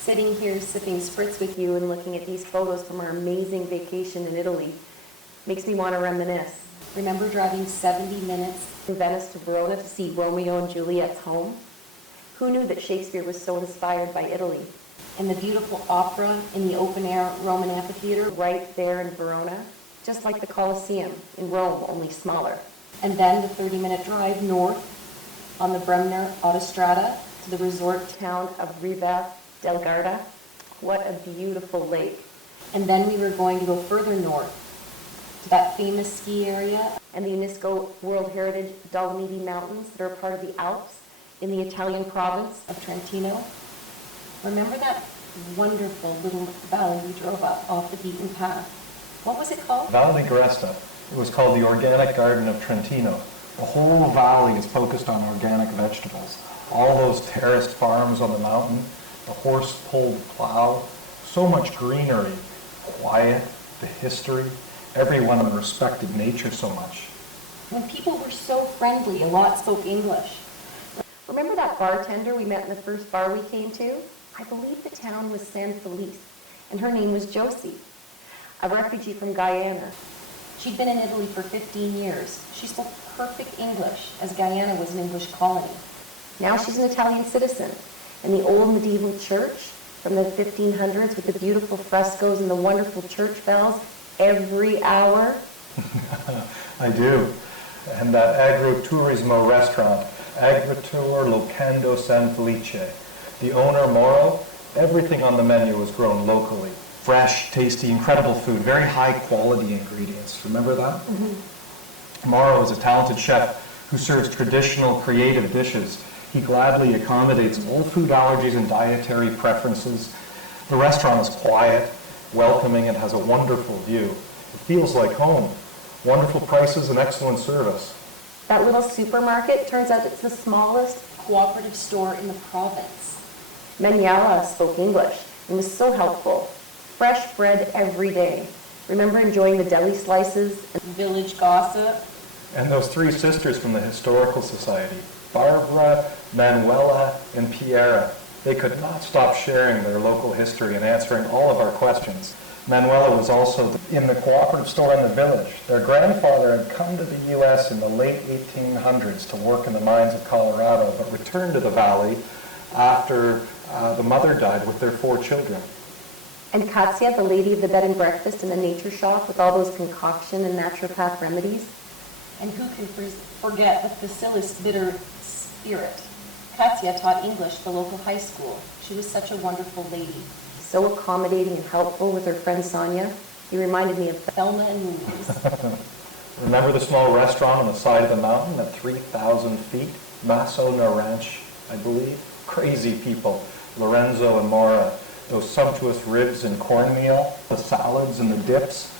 Sitting here sipping spritz with you and looking at these photos from our amazing vacation in Italy makes me want to reminisce. Remember driving 70 minutes from Venice to Verona to see Romeo and Juliet's home? Who knew that Shakespeare was so inspired by Italy? And the beautiful opera in the open-air Roman amphitheater right there in Verona, just like the Colosseum in Rome, only smaller. And then the 30-minute drive north on the Bremner Autostrada to the resort town of Riva del Garda. What a beautiful lake. And then we were going to go further north to that famous ski area and the UNESCO World Heritage Dolomiti Mountains that are part of the Alps in the Italian province of Trentino. Remember that wonderful little valley we drove up off the beaten path? What was it called? Val di Gresta. It was called the Organic Garden of Trentino. The whole valley is focused on organic vegetables. All those terraced farms on the mountain, the horse-pulled plow, so much greenery, quiet, the history. Everyone respected nature so much. When people were so friendly, a lot spoke English. Remember that bartender we met in the first bar we came to? I believe the town was San Felice, and her name was Josie, a refugee from Guyana. She'd been in Italy for 15 years. She spoke perfect English, as Guyana was an English colony. Now she's an Italian citizen, and the old medieval church from the 1500s with the beautiful frescoes and the wonderful church bells every hour. I do. And that agriturismo restaurant, Agritur Locando San Felice. The owner, Moro, everything on the menu was grown locally. Fresh, tasty, incredible food, very high quality ingredients. Remember that? Mm-hmm. Moro is a talented chef who serves traditional, creative dishes. He gladly accommodates all food allergies and dietary preferences. The restaurant is quiet, welcoming, and has a wonderful view. It feels like home. Wonderful prices and excellent service. That little supermarket, turns out it's the smallest cooperative store in the province. Manuela spoke English and was so helpful. Fresh bread every day. Remember enjoying the deli slices and village gossip? And those three sisters from the Historical Society, Barbara, Manuela, and Piera. They could not stop sharing their local history and answering all of our questions. Manuela was also in the cooperative store in the village. Their grandfather had come to the U.S. in the late 1800s to work in the mines of Colorado, but returned to the valley after the mother died with their 4 children. And Katya, the lady of the bed and breakfast in the nature shop with all those concoction and naturopath remedies. And who can forget the Bacillus bitter spirit? Katya taught English at the local high school. She was such a wonderful lady. So accommodating and helpful with her friend Sonia. You reminded me of Thelma and Louise. Remember the small restaurant on the side of the mountain at 3,000 feet? Masona Ranch, I believe. Crazy people. Lorenzo and Maura. Those sumptuous ribs and cornmeal, the salads and the dips.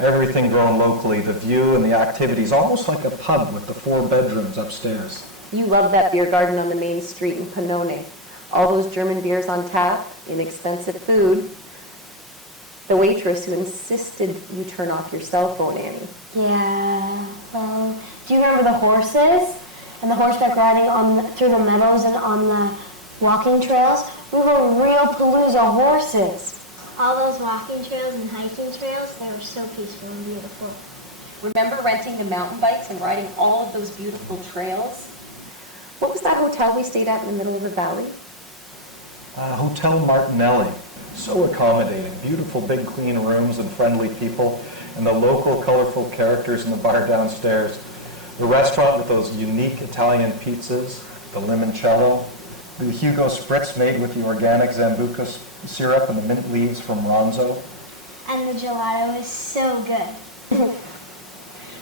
Everything grown locally, the view and the activities, almost like a pub with the 4 bedrooms upstairs. You love that beer garden on the main street in Pannone. All those German beers on tap, inexpensive food. The waitress who insisted you turn off your cell phone, Annie. Yeah, do you remember the horses? And the horseback riding through the meadows and on the walking trails? We were real Palooza horses. All those walking trails and hiking trails, they were so peaceful and beautiful. Remember renting the mountain bikes and riding all of those beautiful trails? What was that hotel we stayed at in the middle of the valley? Hotel Martinelli. So accommodating. Beautiful big clean rooms and friendly people, and the local colorful characters in the bar downstairs. The restaurant with those unique Italian pizzas, the limoncello, the Hugo Spritz made with the organic Zambuca syrup and the mint leaves from Ronzo. And the gelato is so good.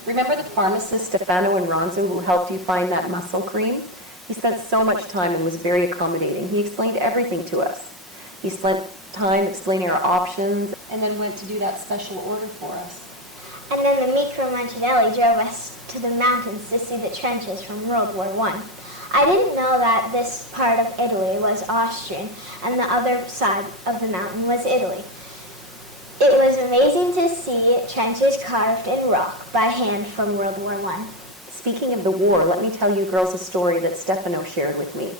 Remember the pharmacist Stefano and Ronzo who helped you find that muscle cream? He spent so much time and was very accommodating. He explained everything to us. He spent time explaining our options and then went to do that special order for us. And then the Micro Mancinelli drove us to the mountains to see the trenches from World War I. I didn't know that this part of Italy was Austrian and the other side of the mountain was Italy. It was amazing to see trenches carved in rock by hand from World War I. Speaking of the war, let me tell you girls a story that Stefano shared with me.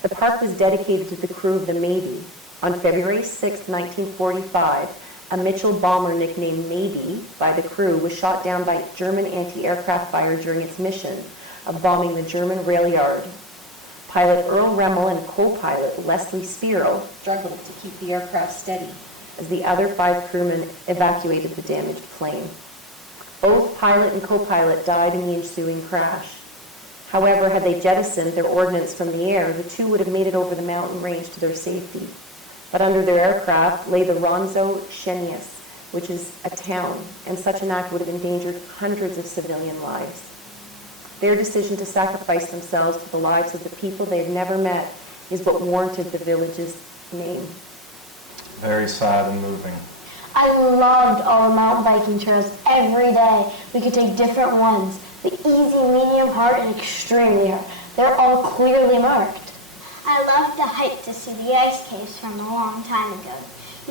The park was dedicated to the crew of the Navy. On February 6, 1945, a Mitchell bomber nicknamed Maybe by the crew was shot down by German anti-aircraft fire during its mission of bombing the German rail yard. Pilot Earl Remmel and co-pilot Leslie Spiro struggled to keep the aircraft steady as the other 5 crewmen evacuated the damaged plane. Both pilot and co-pilot died in the ensuing crash. However, had they jettisoned their ordnance from the air, the 2 would have made it over the mountain range to their safety. But under their aircraft lay the Ronzo Chenius, which is a town, and such an act would have endangered hundreds of civilian lives. Their decision to sacrifice themselves for the lives of the people they had never met is what warranted the village's name. Very sad and moving. I loved all the mountain biking trails every day. We could take different ones. The easy, medium, hard, and extremely hard. They're all clearly marked. I loved the hike to see the ice caves from a long time ago.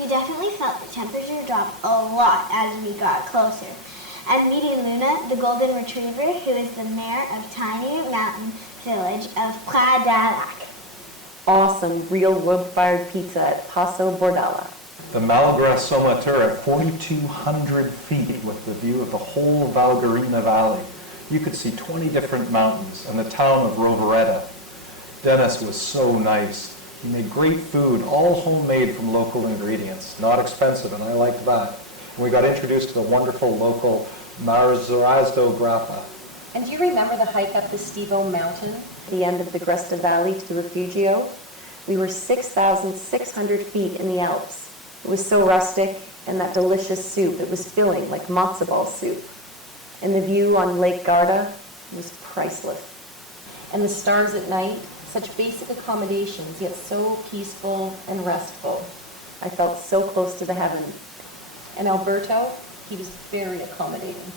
You definitely felt the temperature drop a lot as we got closer. And meeting Luna, the golden retriever, who is the mayor of tiny mountain village of Pladalac. Awesome real wood-fired pizza at Passo Bordala. The Malgre Sommatur at 4,200 feet with the view of the whole Valgarina Valley. You could see 20 different mountains and the town of Roveretta. Dennis was so nice. He made great food, all homemade from local ingredients. Not expensive, and I liked that. And we got introduced to the wonderful local Marzorasdo Grappa. And do you remember the hike up the Stevo Mountain, the end of the Gresta Valley to the Refugio? We were 6,600 feet in the Alps. It was so rustic, and that delicious soup, it was filling like matzo ball soup. And the view on Lake Garda was priceless. And the stars at night, such basic accommodations, yet so peaceful and restful. I felt so close to the heavens. And Alberto, he was very accommodating.